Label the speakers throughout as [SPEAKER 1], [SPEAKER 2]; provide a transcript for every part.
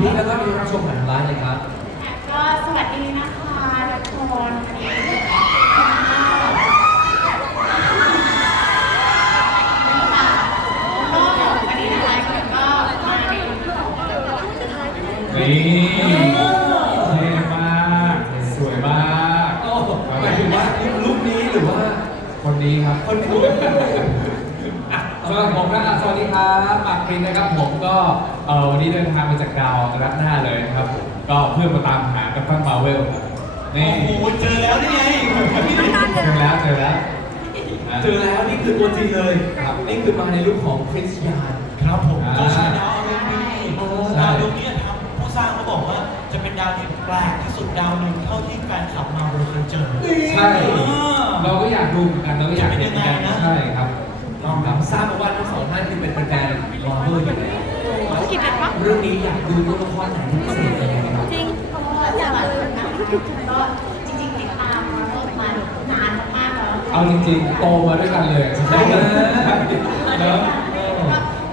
[SPEAKER 1] อ
[SPEAKER 2] ยู่
[SPEAKER 1] นี่แล้วก็มีรับชมผ่านไลน์เลยครับ
[SPEAKER 3] ก็สวัสดีนะคะทุกคนวันนี้ก็วันนี้นะคะก็มาใน
[SPEAKER 4] นี่เท่มากสวยมาก
[SPEAKER 1] โอ้หมายถึงว่ารูปนี้หรือว่า
[SPEAKER 4] คนนี้ครับ
[SPEAKER 1] คนนี้
[SPEAKER 4] อะสำหรับผมนะอะสวัสดีครับปากปรินนะครับผมก็ เอ่อวันนี้เดินทางมาจากดาวรัดหน้าเลยนะครับผมก็เพื่อมาตามหากัปตันมาเวลครับนี่
[SPEAKER 2] โอ้โหเจอแล้วนี่ไง
[SPEAKER 4] เจอแล้วเจอแล้วนะ
[SPEAKER 1] เจอแล้วนี่คือตัวจริงเลย
[SPEAKER 4] ครับ
[SPEAKER 1] นี่คือมาในรูปของคริสยาน
[SPEAKER 2] ครับผม
[SPEAKER 4] อ่า
[SPEAKER 2] ก็ใช่ดาวดวงนี้
[SPEAKER 1] โอ้
[SPEAKER 2] ดาวดวงนี้ครับผู้สร้างเขาบอกว่าจะเป็นดาวที่แปลกที่สุดดาวหนึ่งเท่าที่แฟนคลับมาเคยเจอ
[SPEAKER 4] ใช่ เราก็อยากดูเหมือนกันเราก็อยากเห็นเหมือนกัน
[SPEAKER 2] จะเป็นยังไงนะ
[SPEAKER 4] ใช่ครับ
[SPEAKER 1] ต้องครับทราบมาว่าทั้งสองท่านคือเป็นแฟนๆมาร์เวอร์อยู่แล้ว เรื่องนี้อยากดูตัวละครไหนเป็นพิเศษยังไงครับ
[SPEAKER 3] จริงก็อยากเลยนะก็จริงๆติดตามมาเริ่มมานานมากแล้ว
[SPEAKER 4] เอาจริงๆโตมาด้วยกันเลยใช่ไหมเนอะ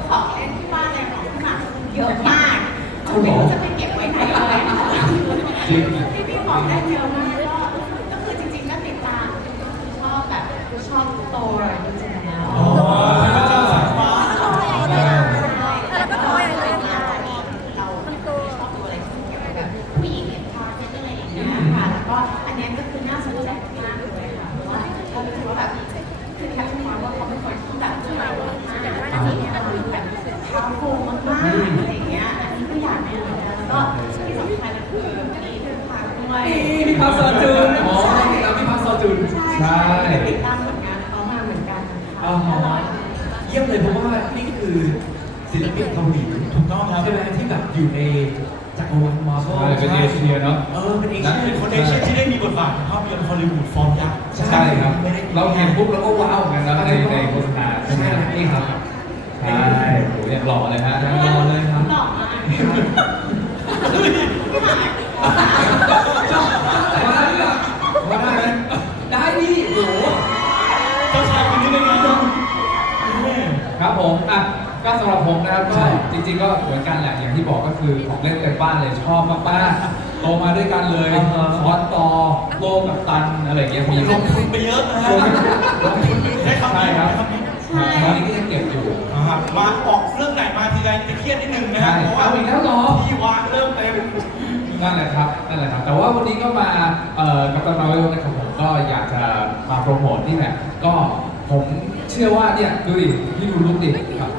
[SPEAKER 3] ของเล่นที่บ้านเนี่ยของพี่หมากเยอะมากไม่รู้จะไปเก็บไว้ไหนเลย
[SPEAKER 4] จริง
[SPEAKER 3] พี่พี่ของได้เยอะมากก็ก็คือจริงๆก็ติดตามชอบแบบชอบโตเลยจริงๆแล้ว
[SPEAKER 2] อ๋อพระเจ้าสายฟ้า
[SPEAKER 3] แล้วก็ตัวอย่างเงี้ยเราไม่ชอบดูอะไรที่เกี่ยวกับแบบผู้หญิงเนี่ยพาเอะไรอย่างเงี้ยค่ะแล้วก็อันเนี้ยก็คือน่าสนใจมากเลยค่ะเพราะว่าเรารู้สึกว่าแบบคือแคปชั่นมาว่าเขาเป็นคนที่แบบที่เรามากอันนี้เนี่มันแบบพาวฟูมากๆอะไรอย่างเงี้ยอันนี้ก็อยากเป็นเหมือนกันแล้วก็ที่สำคัญก็คือมีเรื่องทางด้วย
[SPEAKER 1] นี่พี่พักซอจูนอ๋อติดตามพี่พักซอจูน
[SPEAKER 3] ใช่ติดตามผลงานเขามาเหมือนกัน
[SPEAKER 1] อ๋อเยี่ยมเลยเพราะว่านี่คือศิลปินเกาหลี
[SPEAKER 2] ถูกต้องครับ
[SPEAKER 1] ใช่ไหมที่แบบอยู่ใน จักรวาลมาร์เวล
[SPEAKER 4] ใช่เป็นเอเชียเนาะ
[SPEAKER 1] เออเป็นเอ
[SPEAKER 2] และ
[SPEAKER 1] เชีย
[SPEAKER 2] เป็นคนเอเชียที่ได้มีบทบาทในภาพยนตร์ฮอลลีวูดฟอร์มยักษ์
[SPEAKER 4] ใช่ครับเราเห็นปุ๊บเราก็ว้าวเหมือนกันนะในในโฆษณาใช่ไหม
[SPEAKER 1] ใช่ครับนี่ครับ
[SPEAKER 4] ใช่โหยังหล่อเลยฮะ
[SPEAKER 1] ยังรอเลยครับ
[SPEAKER 3] ต่อมา
[SPEAKER 1] มาได้ไหมมาได้ไหมได้ดิโห
[SPEAKER 2] เจ้าชายคนนี้เป็นไงบ้างนี่
[SPEAKER 4] ครับผมอะ ก็สำหรับผมนะครับก็จริงๆก็เหมือนกันแหละอย่างที่บอกก็คือของเล่นเต็มบ้านเลยชอบมากๆโตมาด้วยกันเลยคอนต่อโลกับตันอะไรอย่างเงี้ยมี
[SPEAKER 2] ลงทุนไปเยอะนะฮะลงทุนไปใช้คำ
[SPEAKER 4] ใช่
[SPEAKER 2] นี้
[SPEAKER 4] ครับ
[SPEAKER 2] คำนี้
[SPEAKER 4] ตอนนี้ก็ยังเก็บอยู่
[SPEAKER 2] นะครับมาออกเรื่องไหนมาทีไรจะเครียดนิดนึงนะค
[SPEAKER 4] ใช่
[SPEAKER 2] รับเพราะว่า
[SPEAKER 4] เอาอีกแล้วเหรอ
[SPEAKER 2] ที่วางเริ่มเต็ม
[SPEAKER 4] นั่นแหละครับ นั่นแหละครับ แต่ว่าวันนี้ก็มาเอ่อกับตันมาเวลนะครับผมก็อยากจะมาโปรโมทนี่แหละ ก็ผมเชื่อว่าเนี่ยดูดิพี่ดูลุคดิครับ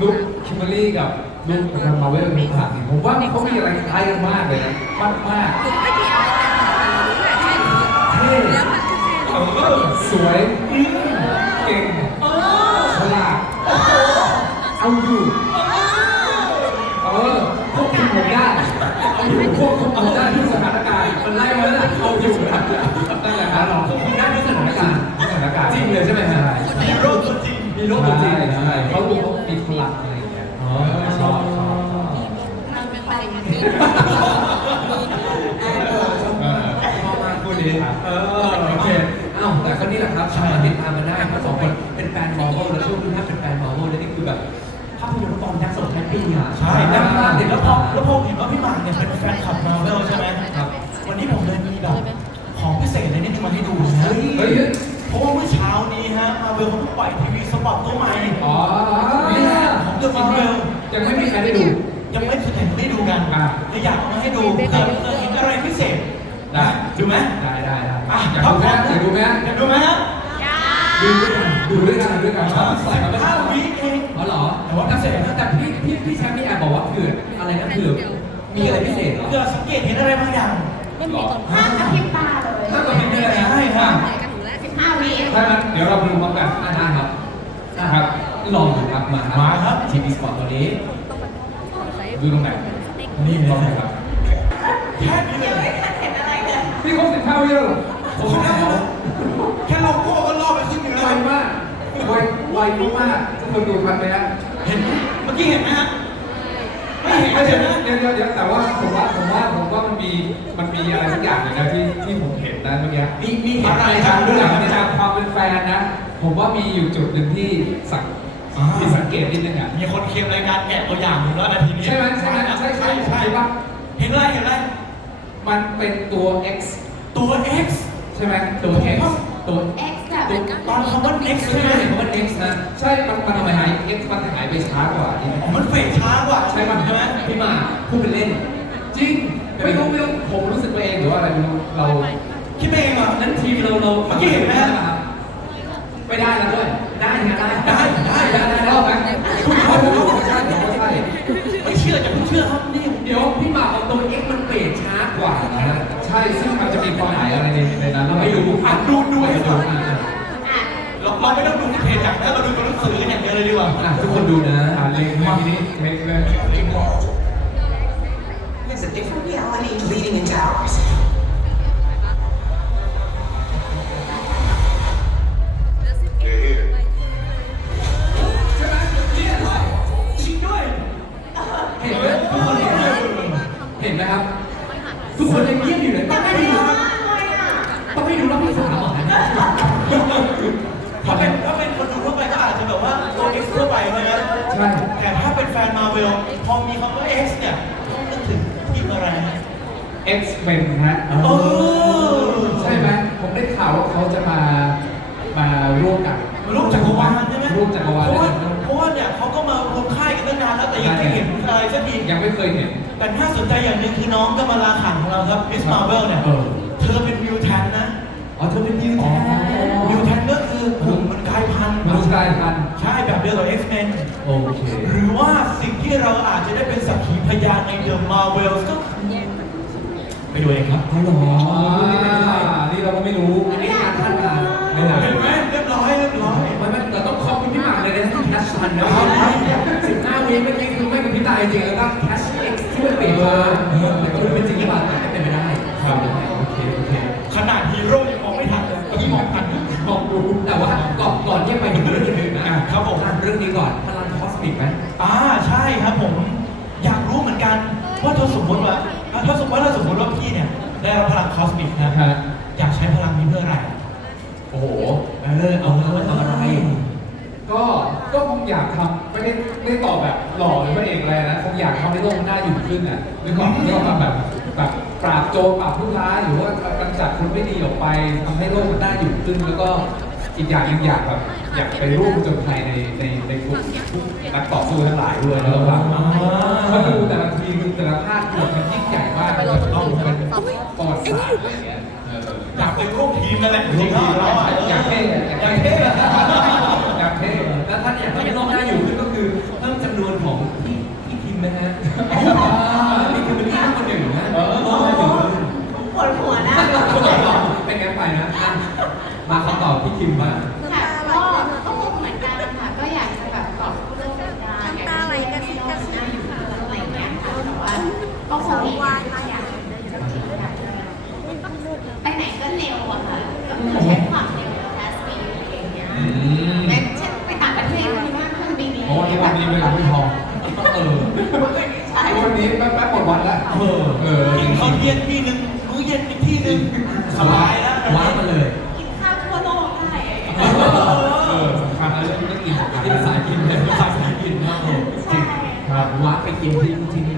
[SPEAKER 4] ลุคคิมเบอรรี่กับลุคกับตันมาเวลมีผ่านผมว่าเขามีอะไรคล้ายกันมากเลยนะมากมากๆเท่เออสวยเก่งฉลาดเอาอยู่เออควบคุมผมได้เอาอยู่ควบคุมผมได้ทุกสถานการณ์มันไล่มาแล้วล่ะเอาอยู่นะนั่นแหละครับเราควบคุมได้ทุกสถานการณ์ทุกสถานการณ์
[SPEAKER 1] จริงเลยใช่ไหมฮะ
[SPEAKER 2] ฮีโร่ตัวจริง
[SPEAKER 1] มีโรคตัวจริง
[SPEAKER 4] ใช่ใช่ เขาดูเขามีพลังอะไรอย่างเงี้ย
[SPEAKER 1] อ๋อ
[SPEAKER 4] ชอบชอบชอบ
[SPEAKER 1] เออชอบมากชอบมากคู่นี้เออโอเคเอ้าแต่ก็นี่แหละครับสามารถติดตามกันได้เพราะสองคนเป็นแฟนมาร์เวลแล้วช่วงนี้ถ้าเป็นแฟนมาร์เวลแล้วนี่คือแบบภาพยนตร์ฟอร์มยักษ์สดแฮปปี้อะ
[SPEAKER 2] ใช่แล้ว
[SPEAKER 1] มาก
[SPEAKER 2] แล้
[SPEAKER 1] เด็ก
[SPEAKER 2] ว
[SPEAKER 1] แล้ว
[SPEAKER 2] พ
[SPEAKER 1] พ
[SPEAKER 2] อ
[SPEAKER 1] อ
[SPEAKER 2] แล้วพอเห็นว่าพี่หมากเนี่ยเป็นแฟนคลับมาเวลใช่ไหม เวลเขาเพิ่งปล่อยทีวีสปอตตัวใหม่
[SPEAKER 4] อ๋อ
[SPEAKER 2] ของ The Marvel
[SPEAKER 4] ยังไม่มีใครได้ดู
[SPEAKER 2] ยังไม่เคยเห็นได้ดูกัน
[SPEAKER 4] อะ
[SPEAKER 2] เลยอยากเอามาให้ดูเผื่อเผื่อเห็นอะไรพิเศษ
[SPEAKER 4] ได้
[SPEAKER 2] ดูไหม
[SPEAKER 4] ได้ได้ได้
[SPEAKER 2] อะ
[SPEAKER 4] อยากดูไหมอยากดูไหม
[SPEAKER 2] อยากดูไหมครับ
[SPEAKER 4] ดูด้วยกันดูด้วยกันดูด้วยกันชอบใส่มาเป็น
[SPEAKER 2] ห้าวิเอง
[SPEAKER 1] อ๋อเหรอ
[SPEAKER 2] แต่ว่าพิเศษนะ
[SPEAKER 1] แต่พี่พี่พี่แชมป์พี่แอบบอกว่าเผื่ออะไรนะเผื่อมีอะไรพิเศษเหรอ
[SPEAKER 2] เผื่อสังเกตเห็นอะไรบางอย่าง
[SPEAKER 4] หรอ
[SPEAKER 3] ห้ามกระพริบตาเลย
[SPEAKER 1] ถ้าเกิดมีอะไร
[SPEAKER 2] ใช่ฮะ
[SPEAKER 3] สิบ ห้าวิ
[SPEAKER 4] ถ้างั้นเดี๋ยวเราไปดูพร้อมกัน
[SPEAKER 1] อ่าได้ครับ
[SPEAKER 4] ครับ
[SPEAKER 1] ลองดูครับมา
[SPEAKER 2] มาครับ
[SPEAKER 1] ทีวีสปอร์ตตัวนี้
[SPEAKER 4] ดูตรงไหน
[SPEAKER 2] นี่
[SPEAKER 4] ตรงไหน
[SPEAKER 2] นะ
[SPEAKER 4] ค
[SPEAKER 2] ค
[SPEAKER 4] รั
[SPEAKER 2] รั
[SPEAKER 4] บบ
[SPEAKER 2] แค่นี้เลย
[SPEAKER 3] ไม่ทันเห็นอะไรเลย
[SPEAKER 4] พี่ครบสิบห้าวิแล้วเหรอ
[SPEAKER 2] ผมแค่แค่โลโก้ก็ล่อไปครึ่งหนึง
[SPEAKER 4] ไว
[SPEAKER 2] แล้ว
[SPEAKER 4] มากไวไวมากๆทุกคนดูทันไหมฮะ
[SPEAKER 2] เห็นไหมเมื่อกี้เห็นไหมฮะ ไม่เห็นไม่เห็นนะ
[SPEAKER 4] เดี๋ยวเดี๋ยวเดี๋ยวแต่ว่าผมว่าผมว่าผมว่ามันมีมันมีอะไรสักอย่างหนึงนะที่ที่ผมเห็นนะเมื่อกี้
[SPEAKER 1] มีมีเห็น
[SPEAKER 4] อะไร
[SPEAKER 1] อะไร
[SPEAKER 4] จา
[SPEAKER 1] จากก
[SPEAKER 4] เรื่
[SPEAKER 1] เรื่
[SPEAKER 4] อ
[SPEAKER 1] องง
[SPEAKER 4] จากความเป็นแฟนนะ ผมว่ามีอยู่จุดหนึ่งที่สัง
[SPEAKER 2] อ่า
[SPEAKER 4] ที่สังเกตนิดนึงอะ
[SPEAKER 2] มีคนเคลมรายการแกะตัวอย่างอยู่แล้วนาทีนี้
[SPEAKER 4] ใช่ไหมใช่ไหมใช่ใช่
[SPEAKER 2] ใช่
[SPEAKER 4] ใช่ปะ
[SPEAKER 2] เห็นอะไรเห็นอะไร
[SPEAKER 4] มันเป็นตัว X
[SPEAKER 2] ตัว X
[SPEAKER 4] ใช่ไหมตัว X ตัว
[SPEAKER 3] X แบบ
[SPEAKER 2] ตอนคำว่า X
[SPEAKER 1] ใช่
[SPEAKER 2] ใช่
[SPEAKER 1] ไห
[SPEAKER 2] ไห
[SPEAKER 1] ม
[SPEAKER 2] ม
[SPEAKER 1] เห็นว่า X นะ
[SPEAKER 4] ใช่มันมันทำไมหาย X มันหายไปช้ากว่านี่
[SPEAKER 2] อ๋อมันเฟดช้ากว่า
[SPEAKER 4] ใช่มัน
[SPEAKER 1] พูดเป็นเล่น
[SPEAKER 4] จริง ไม่รู้ไม่รู้ผมรู้สึกไปเองหรือว่าอะไรไม่รู้เรา
[SPEAKER 2] คิดไปเองเหรอ
[SPEAKER 1] นั้นทีมเราเรา
[SPEAKER 2] เมื่อกี้เห็นไหมฮะ
[SPEAKER 1] ไม่ได้แล้วด้วย ได้นะได้
[SPEAKER 2] ได้ได้ได้
[SPEAKER 4] ได้
[SPEAKER 2] ได้
[SPEAKER 4] รอบไหมคุณเขาผมว่าใช่ผมว่าใช่
[SPEAKER 2] ไม่เชื่อจะเพิ่งเชื่อครับนี่
[SPEAKER 1] เดี๋ยวพี่หมากเอาตัว X มันเปลี่ยนช้ากว่านะ
[SPEAKER 4] ใช่ซึ่งมันจะมีความหมายอะไรในในนั้น
[SPEAKER 1] เราไม่รู้
[SPEAKER 2] อะดูดูให้ฟัง
[SPEAKER 1] อะ
[SPEAKER 3] อะ
[SPEAKER 2] เราเราไม่ต้องดูที่เพจอย่างนั้นเราดูตัวหนังสือกันอย่างเดียวเลยดีกว่า
[SPEAKER 1] อะทุกคนดูนะ
[SPEAKER 4] อ่านเล็งเลยทีนี้เล็งเลย
[SPEAKER 5] It's a different reality leading into ours.
[SPEAKER 2] จริงด้วย
[SPEAKER 1] เห็นไหมทุกคนเห็นไหมเห็นไหมครับทุกคนยังเงียบอยู่เลยต้องให้ดูต้องให้ดูรอบที่สามอะ
[SPEAKER 2] ถ้าเป็นถ้าเป็นคนดูทั่วไปก็อาจจะแบบว่าตัว X ทั่วไปเลยนะ
[SPEAKER 4] ใช่
[SPEAKER 2] แต่ถ้าเป็นแฟนมาเวลพอมีคำว่า X เนี่ยต้องนึกถึง ทีมอะไรฮะ
[SPEAKER 4] X Men ฮะ
[SPEAKER 2] เออ
[SPEAKER 4] ใช่ไหมผมได้ข่าวว่าเขาจะมามาร่วมกัน
[SPEAKER 2] มาร่วมจักรวาลใช่ไหม
[SPEAKER 4] ร่วมจักรวาล
[SPEAKER 2] เพราะ
[SPEAKER 4] ได้
[SPEAKER 2] ว่า
[SPEAKER 4] ไหม
[SPEAKER 2] เพราะว่าเนี่ยเขาก็มารวมค่ายกันตั้งนานแล้วแต่ยังไม่เห็นอะไรสักที
[SPEAKER 4] ยังไม่เคยเห็น
[SPEAKER 2] แต่น่าสนใจอย่างหนึ่งคือน้องกำมลาขันของเราครับมิสมาเวลเนี่ย
[SPEAKER 4] เออ
[SPEAKER 2] เธอเป็น
[SPEAKER 1] เดอะ
[SPEAKER 2] มาเวลก็คือไปดูเองครับ
[SPEAKER 1] อ๋อเหรอ
[SPEAKER 4] อ๋อนี่เราก็ไม่รู้
[SPEAKER 1] อันนี้การคาดการณ์
[SPEAKER 4] ไม่ได้
[SPEAKER 2] เห็นไหมเรียบร้อยเรียบร้อย
[SPEAKER 1] ไม่ไม่เราต้องขอบคุณพี่หมากเลยนะที่แคชชันนะครับสิบห้าวิเมื่อกี้คือไม่กับพี่ตายจริงแล้วก็แคชเอ็กซ์ที่มันเปลี่ยนมา ว่าถ้าสมม
[SPEAKER 2] ติว่าถ้าสมมติว่าถ้าสมมติว่าพี่เนี่ยได้รับพลังคอสมิกนะ
[SPEAKER 4] ฮะ
[SPEAKER 2] อยากใช้พลังนี้เพื่ออะไร
[SPEAKER 1] โอ้โหเออเอาเงินมาทำอะไร
[SPEAKER 4] ก็ก็คงอยากทำไม่ได้ไม่ได้ตอบแบบหล่อหรือพระเอกอะไรนะคงอยากทำให้โลกมันน่าอยู่ขึ้นอะหรือก่อนที่เราแบบแบบปราบโจรปราบผู้ร้ายหรือว่ากำจัดคนไม่ดีออกไปทำให้โลกมันน่าอยู่ขึ้น แล้วก็อีกอย่างหนึงอยากแบบ อยากไปร่วมผจญภัยในในในกลุ่มนักต่อสู้ทั้งหลายด้วยแล้วแบบเขาดูแต่ละทีมแต่ละภาคคือมันยิ่งใหญ่มากต้องเป็นปอดสารอะไรเงี้ยอ
[SPEAKER 2] ยากไปร่วมทีมนั่นแหละจริงๆเราอะ
[SPEAKER 4] อยากเท่อะ
[SPEAKER 2] อยากเท่อะ
[SPEAKER 4] อยากเท่
[SPEAKER 1] แล้วท่านอยากให้โลกน่าอยู่ขึ้นก็คือเพิ่มจำนวนของพี่พี่ทีมนะฮะนี่คือเป็นที่คนหนึ่งนะโลกน่าอยู่ขึ้น
[SPEAKER 3] ปวดหัวนะ
[SPEAKER 1] เป็นไงไปนะอะมาคำตอบพี่คิมบ้าง
[SPEAKER 3] ค่ะก็ก็คงเหมือนกันค่ะ ก็อยากจะแบบตอบโลกกันอยากจะช่วยให้โลกน่าอยู่อะไรอย่างเงี้ยค่ะแต่ว่า ก็คงมีอย่างที่อยากจะไปไหนก็เร็วอะค่ะก็คือใช้ความเร็วแลสปีดอย่างเงี้ยอย่างเช่นไปต่างประเทศมีมากขึ้นปีนี้
[SPEAKER 4] เพราะว่าทุกวันนี้เวลาไม่พอ
[SPEAKER 1] เออ
[SPEAKER 3] ใช่
[SPEAKER 4] ทุกวันนี้แป๊บแป๊บหมดวันแล้ว
[SPEAKER 1] เออ
[SPEAKER 4] เออ
[SPEAKER 2] กินข้าวเที่ยงที่หนึ่งมื้อเย็นอีกที่หนึ่งสบายแล้ว
[SPEAKER 1] ว้ามาเลย
[SPEAKER 3] กินข้าวทั่วโลกได้อะ
[SPEAKER 4] เออสำคัญแล้วเรื่องนี้กินสำคัญ
[SPEAKER 1] ที่ภาษากินเป็นภาษากินมากเลยจริงครับว้าไปกินที่ที่นี่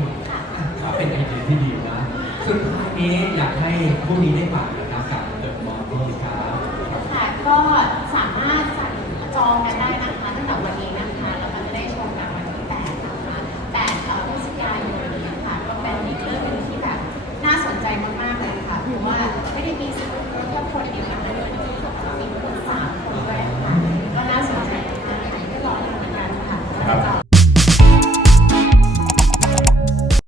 [SPEAKER 1] ก็เป็นไอเดียที่ดีนะ สุดท้าย นี้อยากให้ผู้นี้ได้ฝาก